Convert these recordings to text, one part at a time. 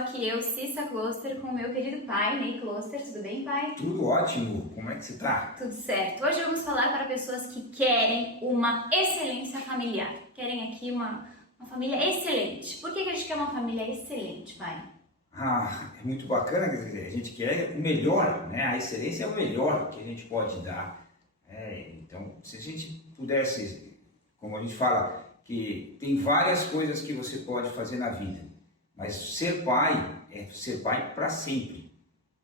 aqui eu, Cissa Kloster, com o meu querido pai, Ney Kloster. Tudo bem, pai? Tudo ótimo. Como é que você tá? Tudo certo. Hoje vamos falar para pessoas que querem uma excelência familiar. Querem aqui uma família excelente. Por que a gente quer uma família excelente, pai? É muito bacana, quer dizer, a gente quer o melhor, né? A excelência é o melhor que a gente pode dar. Então, se a gente pudesse, como a gente fala, que tem várias coisas que você pode fazer na vida, mas ser pai é ser pai para sempre.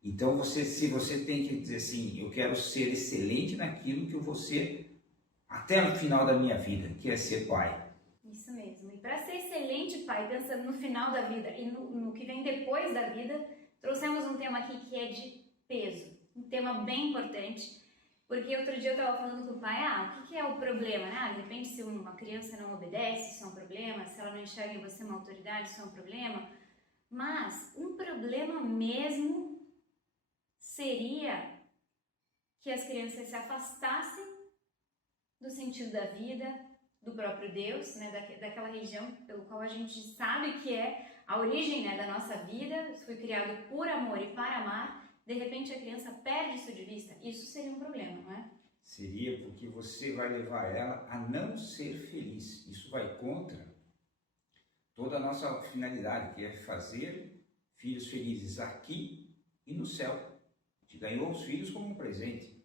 Então, se você tem que dizer assim, eu quero ser excelente naquilo que eu vou ser até o final da minha vida, que é ser pai. Isso mesmo. E para ser excelente, pai, pensando no final da vida e no que vem depois da vida, trouxemos um tema aqui que é de peso. Um tema bem importante, porque outro dia eu estava falando com o pai, o que é o problema, né? De repente, se uma criança não obedece, isso é um problema, se ela não enxerga em você uma autoridade, isso é um problema. Mas um problema mesmo seria que as crianças se afastassem do sentido da vida, do próprio Deus, né, daquela religião pelo qual a gente sabe que é a origem, né, da nossa vida, foi criado por amor e para amar. De repente a criança perde isso de vista. Isso seria um problema, não é? Seria porque você vai levar ela a não ser feliz. Isso vai contra toda a nossa finalidade, que é fazer filhos felizes aqui e no céu. A gente ganhou os filhos como um presente.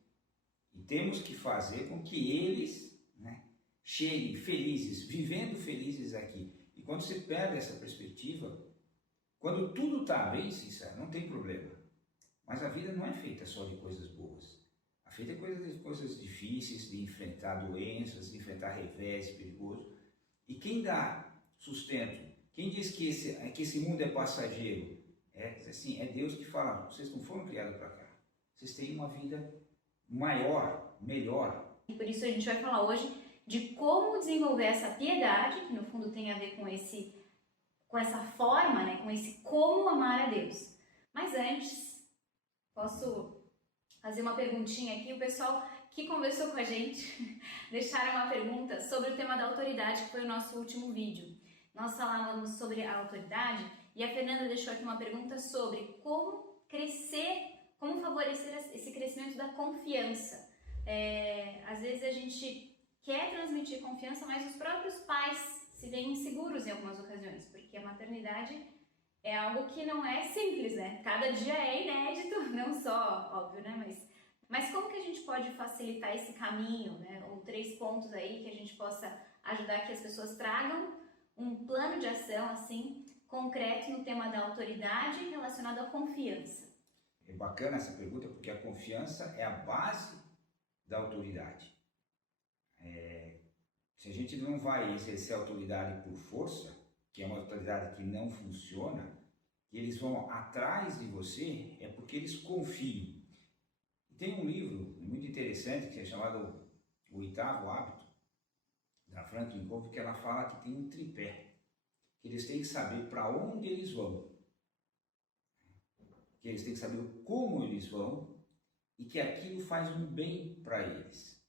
E temos que fazer com que eles, né, cheguem felizes, vivendo felizes aqui. E quando você perde essa perspectiva, quando tudo está bem, sincero, não tem problema. Mas a vida não é feita só de coisas boas. A vida é feita de coisas difíceis, de enfrentar doenças, de enfrentar revés perigoso. E quem dá sustento, quem diz que esse mundo é passageiro, é Deus que fala, vocês não foram criados para cá. Vocês têm uma vida maior, melhor. E por isso a gente vai falar hoje de como desenvolver essa piedade, que no fundo tem a ver com essa forma, né, com esse como amar a Deus. Mas antes, posso fazer uma perguntinha aqui? O pessoal que conversou com a gente deixaram uma pergunta sobre o tema da autoridade, que foi o nosso último vídeo. Nós falávamos sobre a autoridade e a Fernanda deixou aqui uma pergunta sobre como crescer, como favorecer esse crescimento da confiança. Às vezes a gente quer transmitir confiança, mas os próprios pais se veem inseguros em algumas ocasiões, porque a maternidade é algo que não é simples, né? Cada dia é inédito, não só, óbvio, né? Mas como que a gente pode facilitar esse caminho, né? Ou 3 pontos aí que a gente possa ajudar que as pessoas tragam um plano de ação, assim, concreto no tema da autoridade relacionado à confiança. É bacana essa pergunta porque a confiança é a base da autoridade. Se a gente não vai exercer autoridade por força, que é uma autoridade que não funciona, que eles vão atrás de você, é porque eles confiam. E tem um livro muito interessante que é chamado O Oitavo Hábito, da Franklin Covey, que ela fala que tem um tripé, que eles têm que saber para onde eles vão, que eles têm que saber como eles vão e que aquilo faz um bem para eles.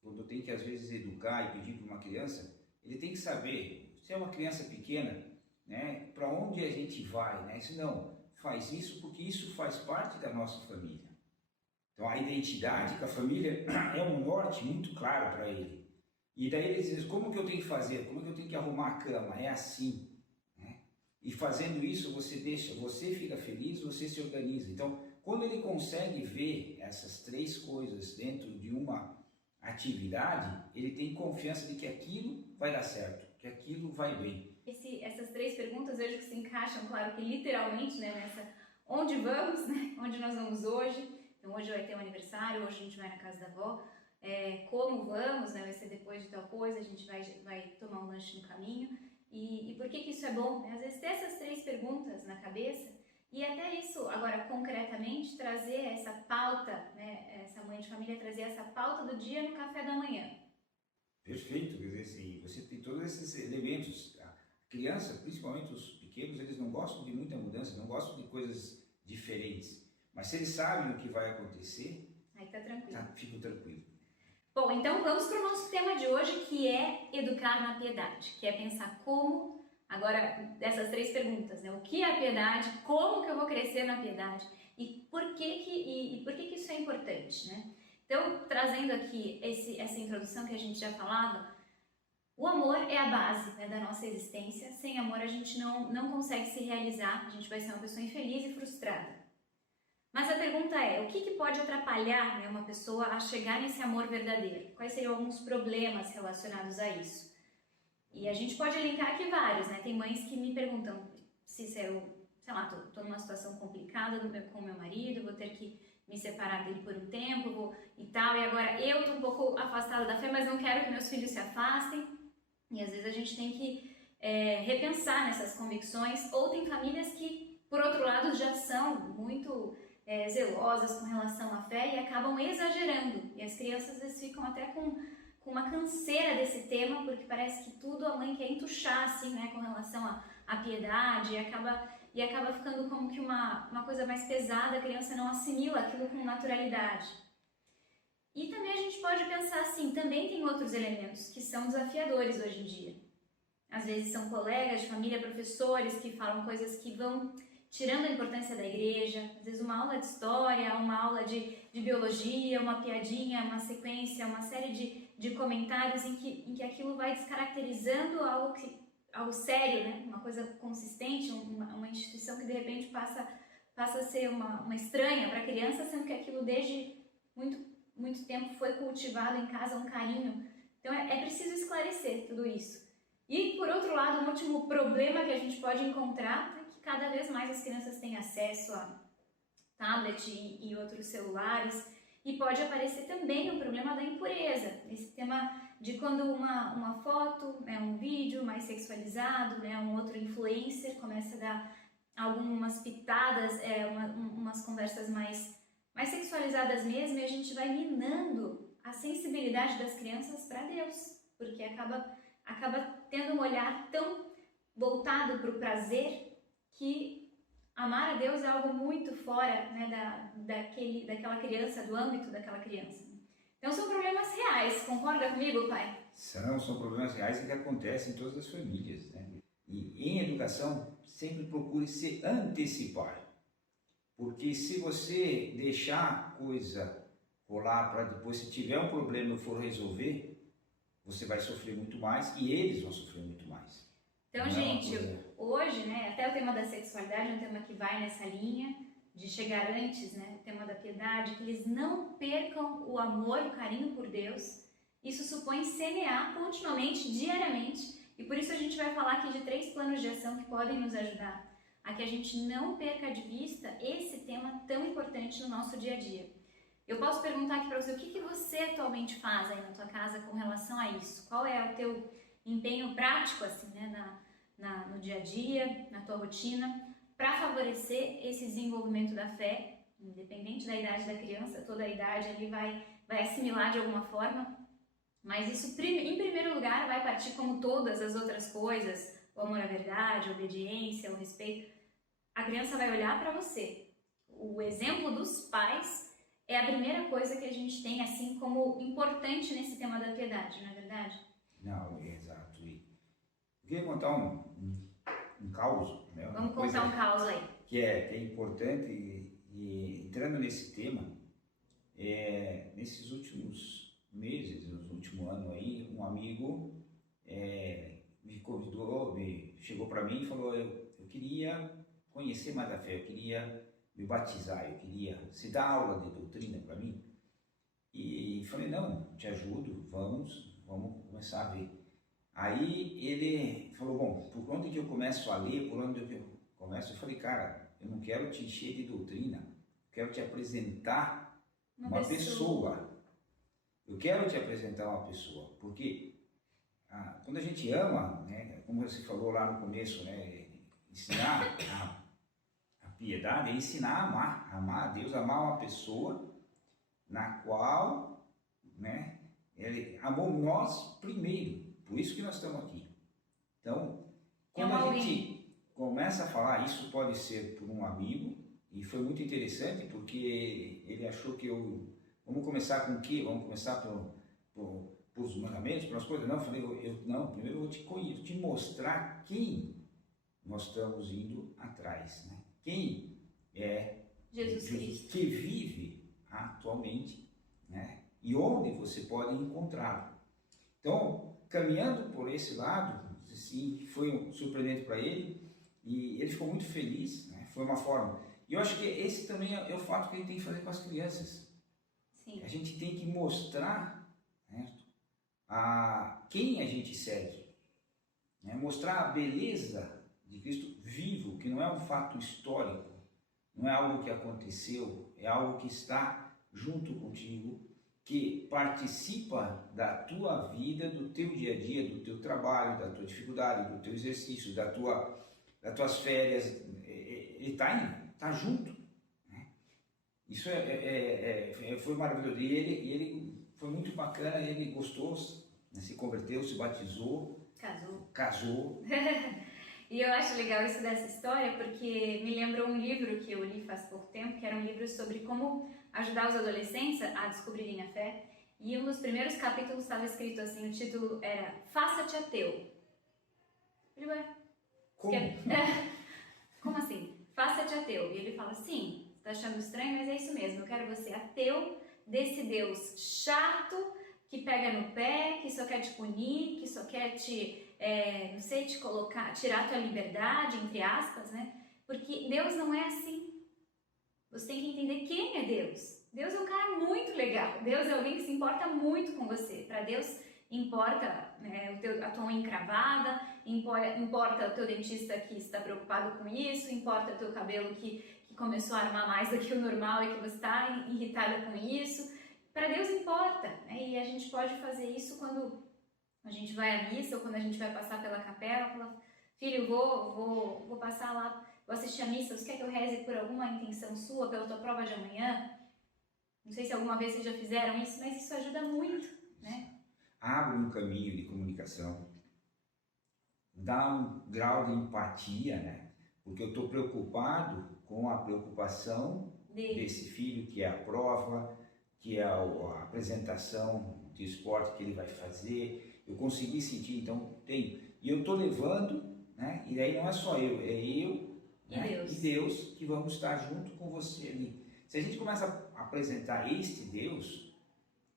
Quando eu tenho que às vezes educar e pedir para uma criança, ele tem que saber, se é uma criança pequena, né, para onde a gente vai, né? Se não, faz isso porque isso faz parte da nossa família. Então a identidade com a família é um norte muito claro para ele. E daí ele diz, como que eu tenho que fazer? Como que eu tenho que arrumar a cama? É assim, né? E fazendo isso você fica feliz, você se organiza. Então, quando ele consegue ver essas 3 coisas dentro de uma atividade, ele tem confiança de que aquilo vai dar certo, que aquilo vai bem. Essas 3 perguntas vejo que se encaixam, claro que literalmente, né, nessa onde vamos, né, onde nós vamos hoje. Então hoje vai ter um aniversário, hoje a gente vai na casa da avó. Como vamos, né, vai ser depois de tal coisa, a gente vai tomar um lanche no caminho. E por que isso é bom? Né? Às vezes ter essas 3 perguntas na cabeça e até isso, agora concretamente, trazer essa pauta, né, essa mãe de família trazer essa pauta do dia no café da manhã. Perfeito, quer dizer, se você tem todos esses elementos. A criança, principalmente os pequenos, eles não gostam de muita mudança, não gostam de coisas diferentes. Mas se eles sabem o que vai acontecer, aí tá tranquilo. Fico tranquilo. Bom, então vamos para o nosso tema de hoje, que é educar na piedade, que é pensar como Agora, dessas 3 perguntas, né? O que é a piedade? Como que eu vou crescer na piedade? E por que isso é importante, né? Então, trazendo aqui essa introdução que a gente já falava, o amor é a base, né, da nossa existência. Sem amor a gente não consegue se realizar, a gente vai ser uma pessoa infeliz e frustrada. Mas a pergunta é, o que pode atrapalhar, né, uma pessoa a chegar nesse amor verdadeiro? Quais seriam alguns problemas relacionados a isso? E a gente pode elencar aqui vários, né? Tem mães que me perguntam se eu, sei lá, tô numa situação complicada com o meu marido, vou ter que me separar dele por um tempo e tal, e agora eu tô um pouco afastada da fé, mas não quero que meus filhos se afastem. E às vezes a gente tem que repensar nessas convicções, ou tem famílias que, por outro lado, já são muito zelosas com relação à fé e acabam exagerando. E as crianças às vezes ficam até com uma canseira desse tema, porque parece que tudo a mãe quer entuchar, assim, né, com relação à piedade, e acaba ficando como que uma coisa mais pesada, a criança não assimila aquilo com naturalidade. E também a gente pode pensar assim, também tem outros elementos que são desafiadores hoje em dia. Às vezes são colegas de família, professores que falam coisas que vão tirando a importância da igreja, às vezes uma aula de história, uma aula de biologia, uma piadinha, uma sequência, uma série de comentários em que aquilo vai descaracterizando algo sério, né? Uma coisa consistente, uma instituição que de repente passa a ser uma estranha para a criança, sendo que aquilo desde muito tempo foi cultivado em casa, um carinho. Então é preciso esclarecer tudo isso. E por outro lado, um último problema que a gente pode encontrar é que cada vez mais as crianças têm acesso a tablet e outros celulares, e pode aparecer também o problema da impureza, esse tema de quando uma foto, né, um vídeo mais sexualizado, né, um outro influencer começa a dar algumas pitadas, umas conversas mais sexualizadas mesmo, e a gente vai minando a sensibilidade das crianças para Deus, porque acaba tendo um olhar tão voltado para o prazer que amar a Deus é algo muito fora, né, daquela criança, do âmbito daquela criança. Então são problemas reais, concorda comigo, pai? São problemas reais que acontecem em todas as famílias, né? E em educação, sempre procure se antecipar. Porque se você deixar a coisa rolar para depois, se tiver um problema e for resolver, você vai sofrer muito mais e eles vão sofrer muito mais. Então, gente, hoje, né, até o tema da sexualidade é um tema que vai nessa linha de chegar antes, né, o tema da piedade, que eles não percam o amor, o carinho por Deus. Isso supõe semear continuamente, diariamente, e por isso a gente vai falar aqui de 3 planos de ação que podem nos ajudar a que a gente não perca de vista esse tema tão importante no nosso dia a dia. Eu posso perguntar aqui para você, o que você atualmente faz aí na tua casa com relação a isso? Qual é o teu empenho prático, assim, né, no dia a dia, na tua rotina, para favorecer esse desenvolvimento da fé, independente da idade da criança, toda a idade ali vai assimilar de alguma forma, mas isso, em primeiro lugar, vai partir como todas as outras coisas, o amor à verdade, a obediência, o respeito. A criança vai olhar para você. O exemplo dos pais é a primeira coisa que a gente tem, assim, como importante nesse tema da piedade, não é verdade? Não, é exato. Eu queria contar um caos, né? Vamos contar um caos aí. Que é importante, e entrando nesse tema, nesses últimos meses, no último ano aí, um amigo me convidou, chegou para mim e falou, eu queria conhecer mais a fé, eu queria me batizar, eu queria, você dá aula de doutrina para mim? E falei, não, te ajudo, vamos começar a ver. Aí ele falou, bom, por onde que eu começo a ler, por onde que eu começo? Eu falei, cara, eu não quero te encher de doutrina, eu quero te apresentar uma pessoa. Eu quero te apresentar uma pessoa, porque quando a gente ama, né, como você falou lá no começo, né, ensinar a piedade é ensinar a amar a Deus, amar uma pessoa na qual, né, ele amou nós primeiro, por isso que nós estamos aqui. Então, quando a gente começa a falar, isso pode ser por um amigo, e foi muito interessante, porque ele achou que vamos começar com o quê? Vamos começar por os mandamentos, pelas coisas? Não, eu falei, não, primeiro eu vou te mostrar quem nós estamos indo atrás, né? Quem é Jesus Cristo. que vive atualmente, né? E onde você pode encontrá-lo. Então, caminhando por esse lado, assim, foi surpreendente para ele e ele ficou muito feliz, né? Foi uma forma. E eu acho que esse também é o fato que a gente tem que fazer com as crianças. Sim. A gente tem que mostrar, né, a quem a gente segue, né? Mostrar a beleza de Cristo vivo, que não é um fato histórico, não é algo que aconteceu, é algo que está junto contigo, que participa da tua vida, do teu dia a dia, do teu trabalho, da tua dificuldade, do teu exercício, das tuas férias. Ele está junto, né? Isso foi maravilhoso. E ele foi muito bacana, ele gostou, né? Se converteu, se batizou, casou. E eu acho legal isso dessa história porque me lembrou um livro que eu li faz pouco tempo, que era um livro sobre como ajudar os adolescentes a descobrirem a fé. E um dos primeiros capítulos estava escrito assim, o título era Faça-te ateu. Como? Como assim? Faça-te ateu. E ele fala, sim, você está achando estranho, mas é isso mesmo, eu quero você ateu desse Deus chato, que pega no pé, que só quer te punir, que só quer não sei, te colocar, tirar a tua liberdade, entre aspas, né? Porque Deus não é assim. Você tem que entender quem é Deus. Deus é um cara muito legal. Deus é alguém que se importa muito com você. Para Deus importa, né, a tua unha encravada, importa o teu dentista que está preocupado com isso, importa o teu cabelo que começou a armar mais do que o normal e que você está irritada com isso. Para Deus importa, né? E a gente pode fazer isso quando a gente vai à missa ou quando a gente vai passar pela capela, fala, filho, vou passar lá, vou assistir a missa, você quer que eu reze por alguma intenção sua, pela tua prova de amanhã? Não sei se alguma vez vocês já fizeram isso, mas isso ajuda muito, né? Abre um caminho de comunicação, dá um grau de empatia, né? Porque eu estou preocupado com a preocupação desse filho, que é a prova, que é a apresentação de esporte que ele vai fazer. Eu consegui sentir, então tem. E eu estou levando, né? E aí não é só eu, é eu, né? E Deus que vamos estar junto com você ali. Se a gente começa a apresentar este Deus,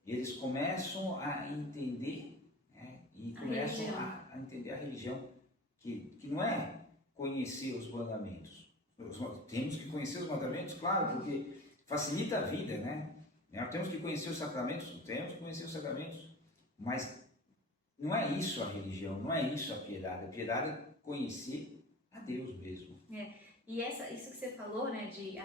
eles começam a entender, né? E começam a entender a religião, que não é conhecer os mandamentos. Temos que conhecer os mandamentos, claro, porque facilita a vida, né? Temos que conhecer os sacramentos, mas não é isso a religião, não é isso a piedade. A piedade é conhecer a Deus mesmo. E isso que você falou, né, de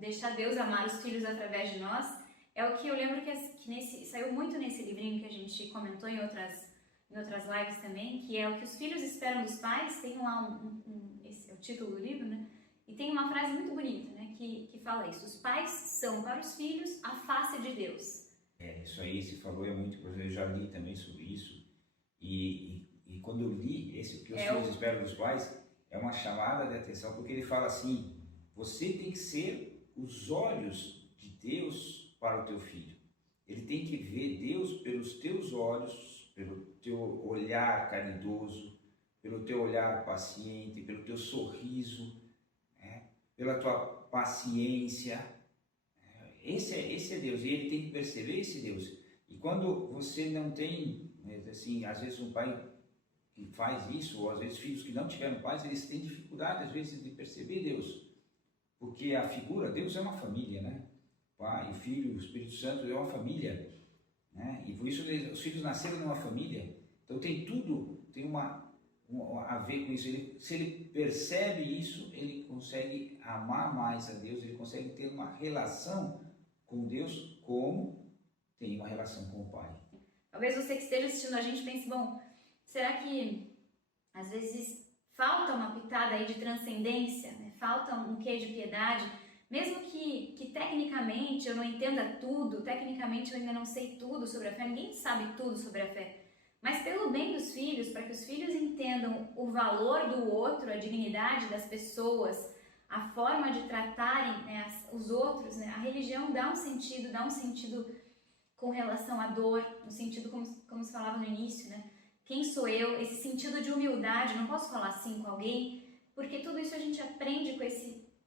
deixar Deus amar os filhos através de nós, é o que eu lembro que saiu muito nesse livrinho que a gente comentou em outras lives também, que é o que os filhos esperam dos pais. Tem lá esse é o título do livro, né? E tem uma frase muito bonita, né, que fala isso: os pais são para os filhos a face de Deus. Isso aí, você falou, é muito, eu já li também sobre isso, e quando eu li esse, que os filhos esperam dos pais, é uma chamada de atenção, porque ele fala assim, você tem que ser os olhos de Deus para o teu filho. Ele tem que ver Deus pelos teus olhos, pelo teu olhar caridoso, pelo teu olhar paciente, pelo teu sorriso, pela tua paciência. Esse é Deus, e ele tem que perceber esse Deus. E quando você não tem, assim, às vezes um pai que faz isso, ou às vezes filhos que não tiveram pais, eles têm dificuldade às vezes de perceber Deus, porque a figura, Deus é uma família, né? Pai, Filho, o Espírito Santo é uma família, né? E por isso os filhos nasceram numa família, então tem tudo, tem a ver com isso. Se ele percebe isso, ele consegue amar mais a Deus, ele consegue ter uma relação com Deus como tem uma relação com o Pai. Talvez você que esteja assistindo a gente pense, bom, será que às vezes falta uma pitada aí de transcendência, né? Falta um quê de piedade, mesmo que tecnicamente eu não entenda tudo, tecnicamente eu ainda não sei tudo sobre a fé, ninguém sabe tudo sobre a fé, mas pelo bem dos filhos, para que os filhos entendam o valor do outro, a dignidade das pessoas, a forma de tratarem, né, os outros, né? A religião dá um sentido com relação à dor, no sentido como se falava no início, né? Quem sou eu? Esse sentido de humildade, não posso falar assim com alguém, porque tudo isso a gente aprende com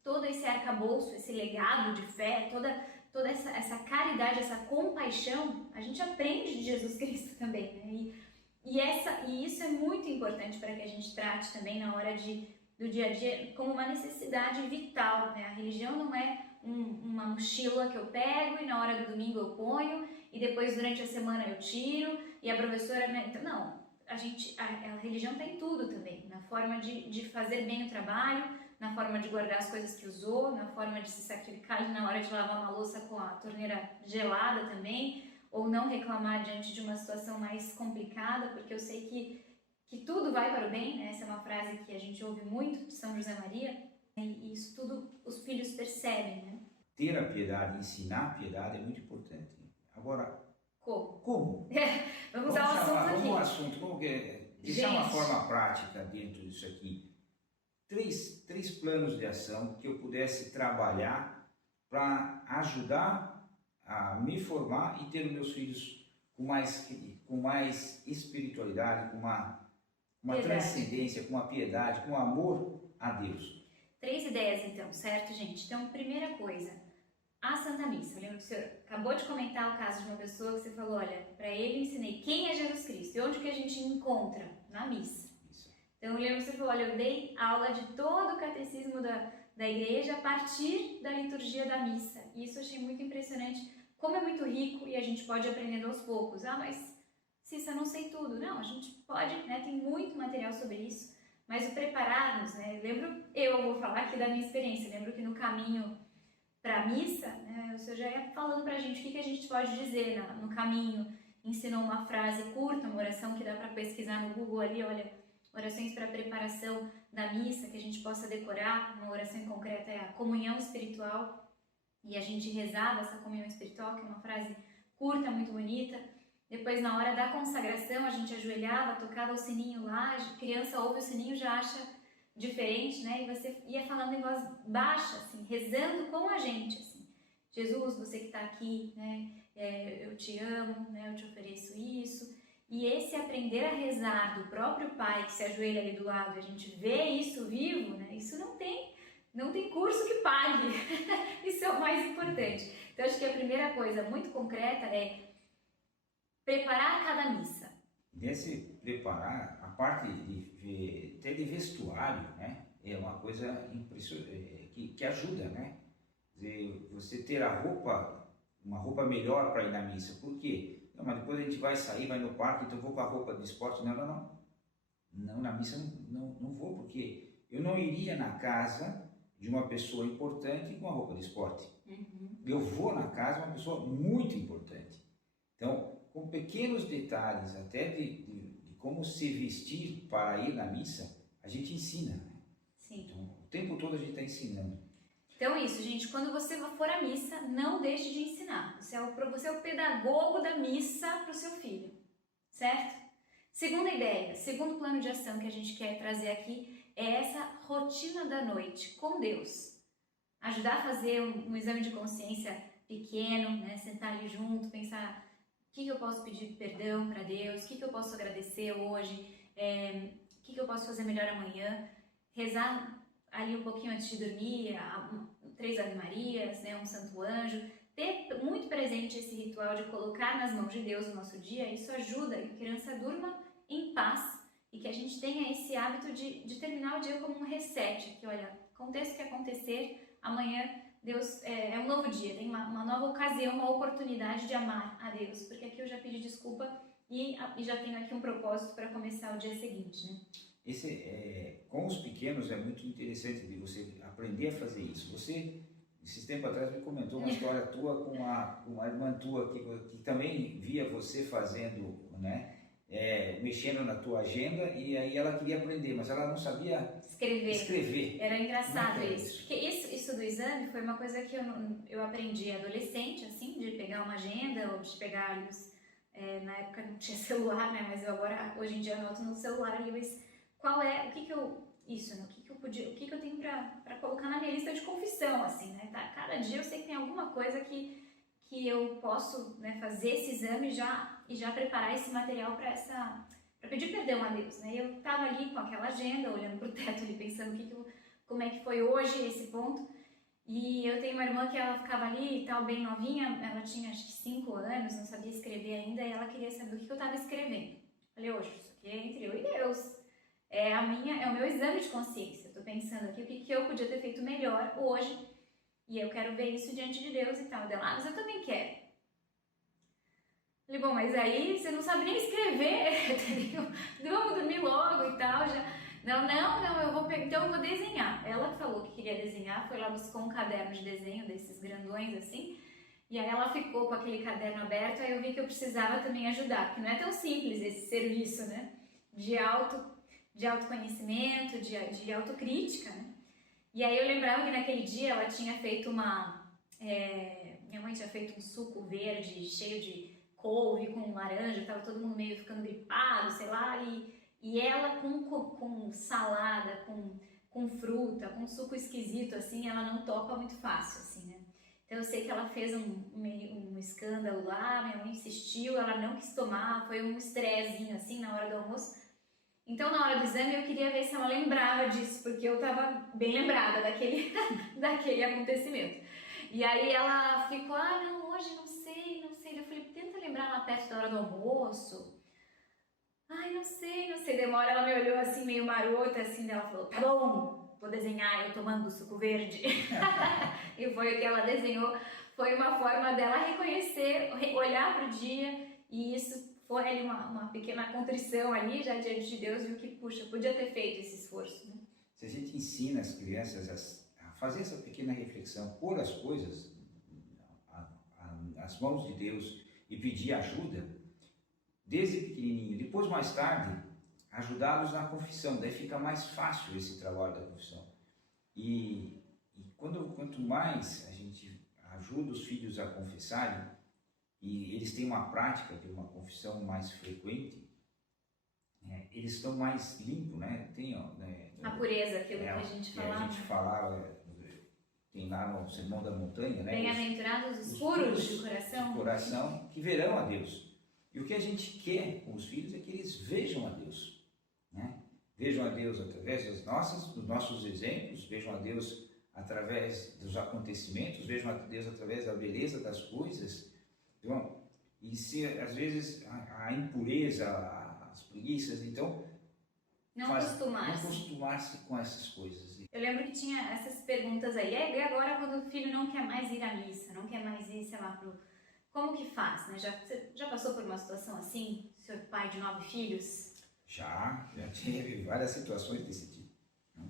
todo esse arcabouço, esse legado de fé, toda essa caridade, essa compaixão, a gente aprende de Jesus Cristo também, né? E isso é muito importante para que a gente trate também na hora do dia a dia como uma necessidade vital, né? A religião não é uma mochila que eu pego e na hora do domingo eu ponho e depois durante a semana eu tiro e a professora, né? Então, não, a religião está em tudo também, na forma de fazer bem o trabalho, na forma de guardar as coisas que usou, na forma de se sacrificar na hora de lavar uma louça com a torneira gelada também, ou não reclamar diante de uma situação mais complicada, porque eu sei que tudo vai para o bem, né? Essa é uma frase que a gente ouve muito de São José Maria, e isso tudo os filhos percebem, né? Ter a piedade, ensinar a piedade é muito importante. Agora, como? Vamos ao assunto aqui. Vamos ao assunto. Deixar uma forma prática dentro disso aqui. Três planos de ação que eu pudesse trabalhar para ajudar a me formar e ter os meus filhos com mais espiritualidade, com uma transcendência, com uma piedade, com amor a Deus. 3 ideias então, certo, gente? Então, primeira coisa, a Santa Missa. Eu lembro que o senhor acabou de comentar o caso de uma pessoa que você falou, olha, para ele eu ensinei quem é Jesus Cristo e onde que a gente encontra? Na missa. Então, eu lembro que você falou, olha, eu dei aula de todo o catecismo da igreja a partir da liturgia da missa. E isso eu achei muito impressionante, como é muito rico e a gente pode aprender aos poucos. Ah, mas Cissa, eu não sei tudo. Não, a gente pode, né? Tem muito material sobre isso. Mas o preparar-nos, né? Eu vou falar aqui da minha experiência. Lembro que no caminho para a missa, né, o senhor já ia falando para a gente o que a gente pode dizer no caminho. Ensinou uma frase curta, uma oração que dá para pesquisar no Google ali, olha, orações para a preparação da missa, que a gente possa decorar. Uma oração concreta é a comunhão espiritual, e a gente rezava essa comunhão espiritual, que é uma frase curta, muito bonita. Depois, na hora da consagração, a gente ajoelhava, tocava o sininho lá, a criança ouve o sininho, já acha diferente, né? E você ia falando em voz baixa, assim, rezando com a gente, assim. Jesus, você que está aqui, né? Eu te amo, né? Eu te ofereço isso. E esse aprender a rezar do próprio pai que se ajoelha ali do lado, a gente vê isso vivo, né? Isso não tem curso que pague. Isso é o mais importante. Então, acho que a primeira coisa muito concreta é preparar cada missa. Nesse preparar, a parte até de vestuário, né? É uma coisa impressionante, que ajuda, né? Você ter uma roupa melhor para ir na missa. Por quê? Não, mas depois a gente vai sair, vai no parque, então eu vou com a roupa de esporte. Não. Não, na missa não vou, porque eu não iria na casa de uma pessoa importante com a roupa de esporte. Uhum. Eu vou na casa de uma pessoa muito importante. Então, com pequenos detalhes, até de como se vestir para ir na missa, a gente ensina, né? Sim. Então, o tempo todo a gente está ensinando. Então é isso, gente. Quando você for à missa, não deixe de ensinar. Você é o pedagogo da missa para o seu filho, certo? Segunda ideia, segundo plano de ação que a gente quer trazer aqui é essa rotina da noite com Deus. Ajudar a fazer um exame de consciência pequeno, né? Sentar ali junto, pensar o que eu posso pedir perdão para Deus, o que eu posso agradecer hoje, o que eu posso fazer melhor amanhã, rezar ali um pouquinho antes de dormir, 3 Ave Marias, né, um Santo Anjo, ter muito presente esse ritual de colocar nas mãos de Deus o nosso dia. Isso ajuda que a criança durma em paz e que a gente tenha esse hábito de terminar o dia como um reset, que olha, aconteça o que acontecer, amanhã Deus é um novo dia, tem uma nova ocasião, uma oportunidade de amar a Deus, porque aqui eu já pedi desculpa e já tenho aqui um propósito para começar o dia seguinte, né? Com os pequenos é muito interessante de você aprender a fazer isso. Você, esses tempos atrás, me comentou uma história tua com uma irmã tua que também via você fazendo, né, mexendo na tua agenda, e aí ela queria aprender, mas ela não sabia escrever. Era engraçado isso. Porque isso do exame foi uma coisa que eu aprendi adolescente, assim, de pegar uma agenda ou de pegar na época não tinha celular, né, mas hoje em dia anoto no celular ali, mas o que eu tenho para colocar na minha lista de confissão, assim, né? Tá? Cada dia eu sei que tem alguma coisa que eu posso, né, fazer esse exame e já preparar esse material para pedir perdão a Deus, né? Eu estava ali com aquela agenda, olhando para o teto ali, pensando como é que foi hoje esse ponto. E eu tenho uma irmã que ela ficava ali e tal, bem novinha, ela tinha acho que 5 anos, não sabia escrever ainda, e ela queria saber o que eu estava escrevendo. Falei, hoje, isso aqui é entre eu e Deus. É o meu exame de consciência. Eu tô pensando aqui o que eu podia ter feito melhor hoje, e eu quero ver isso diante de Deus e tal. Dela, mas eu também quero. Falei, bom, mas aí você não sabe nem escrever, entendeu? Vamos dormir logo e tal, já. Não, eu vou pegar, então eu vou desenhar. Ela que falou que queria desenhar, foi lá buscar um caderno de desenho desses grandões assim, e aí ela ficou com aquele caderno aberto, aí eu vi que eu precisava também ajudar, porque não é tão simples esse serviço, né? De autoconhecimento, de autocrítica, né? E aí eu lembrava que naquele dia ela tinha feito minha mãe tinha feito um suco verde cheio de couve com laranja, tava todo mundo meio ficando gripado, sei lá, e ela com salada, com fruta, com suco esquisito, assim, ela não topa muito fácil, assim, né? Então eu sei que ela fez um escândalo lá, minha mãe insistiu, ela não quis tomar, foi um estressinho, assim, na hora do almoço. Então na hora do exame eu queria ver se ela lembrava disso, porque eu tava bem lembrada daquele acontecimento. E aí ela ficou, não, hoje não sei. Eu falei, tenta lembrar lá perto da hora do almoço. Ai, não sei. Demora, ela me olhou assim, meio marota, assim, ela falou, tá bom, vou desenhar eu tomando suco verde. E foi o que ela desenhou. Foi uma forma dela reconhecer, olhar pro dia, e isso foi ali uma pequena contrição ali, já diante de Deus, viu que, puxa, podia ter feito esse esforço, né? Se a gente ensina as crianças a fazer essa pequena reflexão, pôr as coisas às mãos de Deus e pedir ajuda, desde pequenininho, depois mais tarde, ajudá-los na confissão, daí fica mais fácil esse trabalho da confissão. E quanto mais a gente ajuda os filhos a confessarem, e eles têm uma prática de uma confissão mais frequente, né, eles estão mais limpos, né? Tem, né, a pureza, aquilo que a gente falava. A gente falava, tem lá no Sermão da Montanha, né? Bem-aventurados os puros de coração, que verão a Deus. E o que a gente quer com os filhos é que eles vejam a Deus, né? Vejam a Deus através dos nossos exemplos, vejam a Deus através dos acontecimentos, vejam a Deus através da beleza das coisas. Então, e se às vezes a impureza, as preguiças, então não acostumar-se com essas coisas. Eu lembro que tinha essas perguntas aí, e agora quando o filho não quer mais ir à missa, não quer mais ir, sei lá, como que faz, né? Você já passou por uma situação assim, senhor pai de 9 filhos? Já tive várias situações desse tipo, né?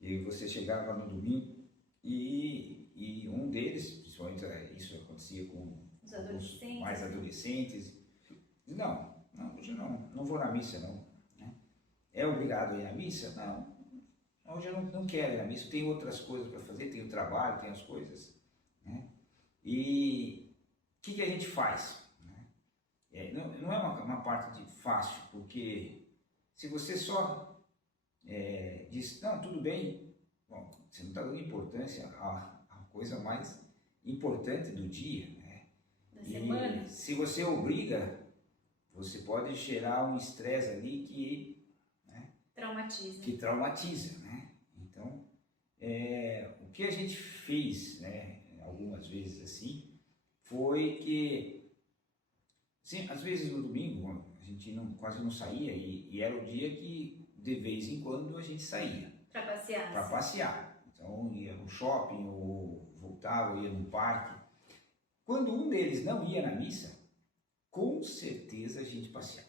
E você chegava no domingo e um deles, principalmente isso acontecia com os adolescentes, mais adolescentes, não, hoje não vou na missa não, né? É obrigado a ir à missa? Não, hoje eu não quero ir à missa, tem outras coisas para fazer, tem o trabalho, tem as coisas, né? E o que a gente faz? Né? Não é uma parte fácil, porque se você só diz, não, tudo bem, bom, você não está dando importância à coisa mais importante do dia, né? Da semana. Se você obriga, você pode gerar um estresse ali que traumatiza, né? Então, o que a gente fez, né, algumas vezes assim, foi que, sim, às vezes no domingo a gente quase não saía e era o dia que de vez em quando a gente saía para passear. Então ia no shopping ou voltava, ou ia no parque. Quando um deles não ia na missa, com certeza a gente passeava,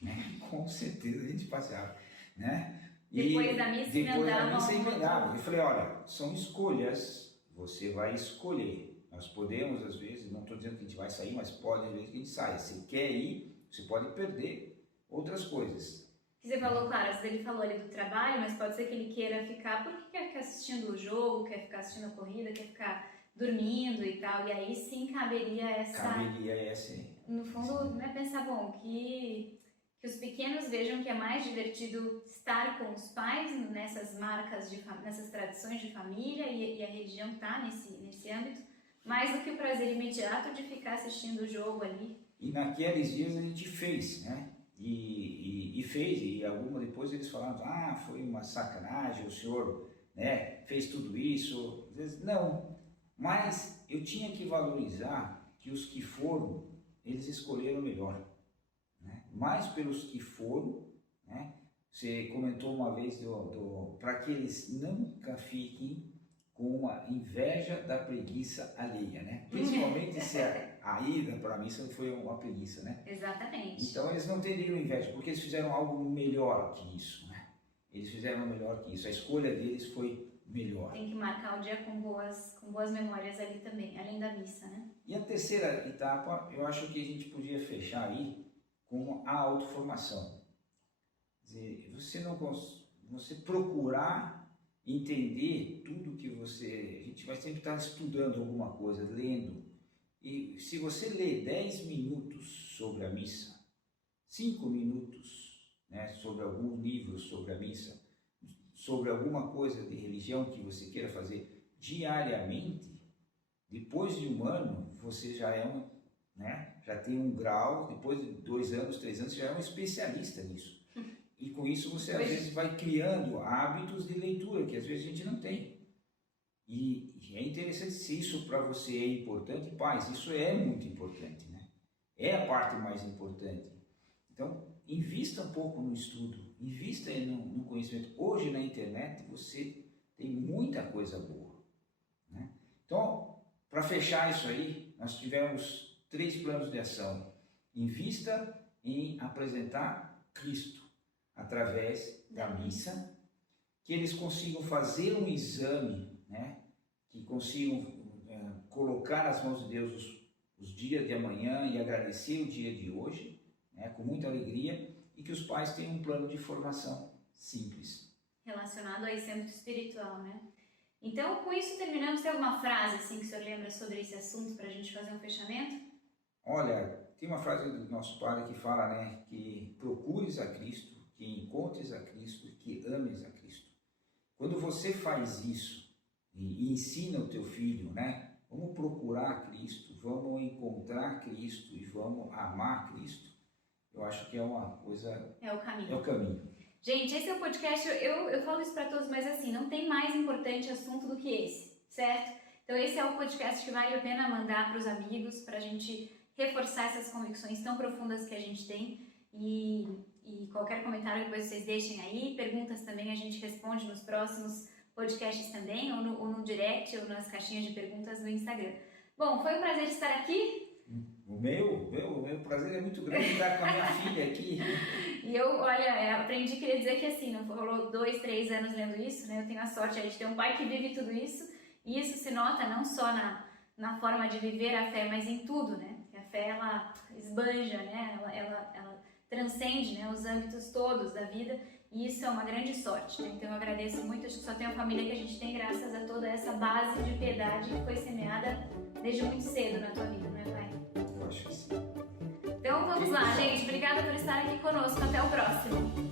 né? Com certeza a gente passeava, né? Depois da missa emendava. Eu falei, olha, são escolhas, você vai escolher. Nós podemos, às vezes, não estou dizendo que a gente vai sair, mas pode, às vezes, que a gente saia. Se quer ir, você pode perder outras coisas. Você falou, claro, às vezes ele falou ali do trabalho, mas pode ser que ele queira ficar, porque quer ficar assistindo o jogo, quer ficar assistindo a corrida, quer ficar dormindo e tal, e aí sim caberia essa... No fundo, né, pensar, bom, que os pequenos vejam que é mais divertido estar com os pais nessas nessas tradições de família, e a religião está nesse âmbito, mais do que o prazer imediato de ficar assistindo o jogo ali. E naqueles dias a gente fez, né? e fez, e alguma depois eles falaram, foi uma sacanagem, o senhor, né, fez tudo isso. Às vezes, não, mas eu tinha que valorizar que os que foram, eles escolheram o melhor, né? Mais pelos que foram, né? Você comentou uma vez para que eles nunca fiquem com a inveja da preguiça alheia, né? Principalmente se a ida para a missa foi uma preguiça, né? Exatamente. Então eles não teriam inveja, porque eles fizeram algo melhor que isso, né? Eles fizeram melhor que isso, a escolha deles foi melhor. Tem que marcar o dia com boas memórias ali também, além da missa, né? E a terceira etapa, eu acho que a gente podia fechar aí com a autoformação. Quer dizer, você procurar entender tudo que a gente vai sempre estar estudando alguma coisa, lendo. E se você lê 10 minutos sobre a missa, 5 minutos, né, sobre algum livro sobre a missa, sobre alguma coisa de religião que você queira fazer diariamente, depois de um ano você já já tem um grau, depois de 2 anos, 3 anos, você já é um especialista nisso. E com isso você às vezes vai criando hábitos de leitura que às vezes a gente não tem. E é interessante, se isso para você é importante, paz, isso é muito importante, né? É a parte mais importante. Então, invista um pouco no estudo, invista no conhecimento. Hoje na internet você tem muita coisa boa, né? Então, para fechar isso aí, nós tivemos 3 planos de ação. Invista em apresentar Cristo através da missa, que eles consigam fazer um exame, né? Que consigam colocar nas mãos de Deus os dias de amanhã e agradecer o dia de hoje, né? Com muita alegria, e que os pais tenham um plano de formação simples. Relacionado a esse âmbito espiritual, né? Então, com isso terminamos. Tem alguma frase assim que o senhor lembra sobre esse assunto para a gente fazer um fechamento? Olha, tem uma frase do nosso padre que fala, né, que procures a Cristo, que encontres a Cristo, que ames a Cristo. Quando você faz isso e ensina o teu filho, né, vamos procurar Cristo, vamos encontrar Cristo e vamos amar Cristo, eu acho que é uma coisa... É o caminho. É o caminho. Gente, esse é o podcast, eu falo isso para todos, mas assim, não tem mais importante assunto do que esse, certo? Então esse é o podcast que vale a pena mandar para os amigos, para a gente reforçar essas convicções tão profundas que a gente tem. E qualquer comentário depois vocês deixem aí, perguntas também a gente responde nos próximos podcasts também, ou no direct, ou nas caixinhas de perguntas no Instagram. Bom, foi um prazer estar aqui. O meu prazer é muito grande estar com a minha filha aqui. E eu, olha, aprendi, queria dizer que assim, não rolou 2, 3 anos lendo isso, né? Eu tenho a sorte aí de ter um pai que vive tudo isso, e isso se nota não só na forma de viver a fé, mas em tudo, né? A fé, ela esbanja, né? Ela transcende, né, os âmbitos todos da vida, e isso é uma grande sorte, né? Então eu agradeço muito, acho que só tem a família que a gente tem graças a toda essa base de piedade que foi semeada desde muito cedo na tua vida, não é, pai? Eu acho que sim. Então vamos lá, gente. Obrigada por estar aqui conosco. Até o próximo.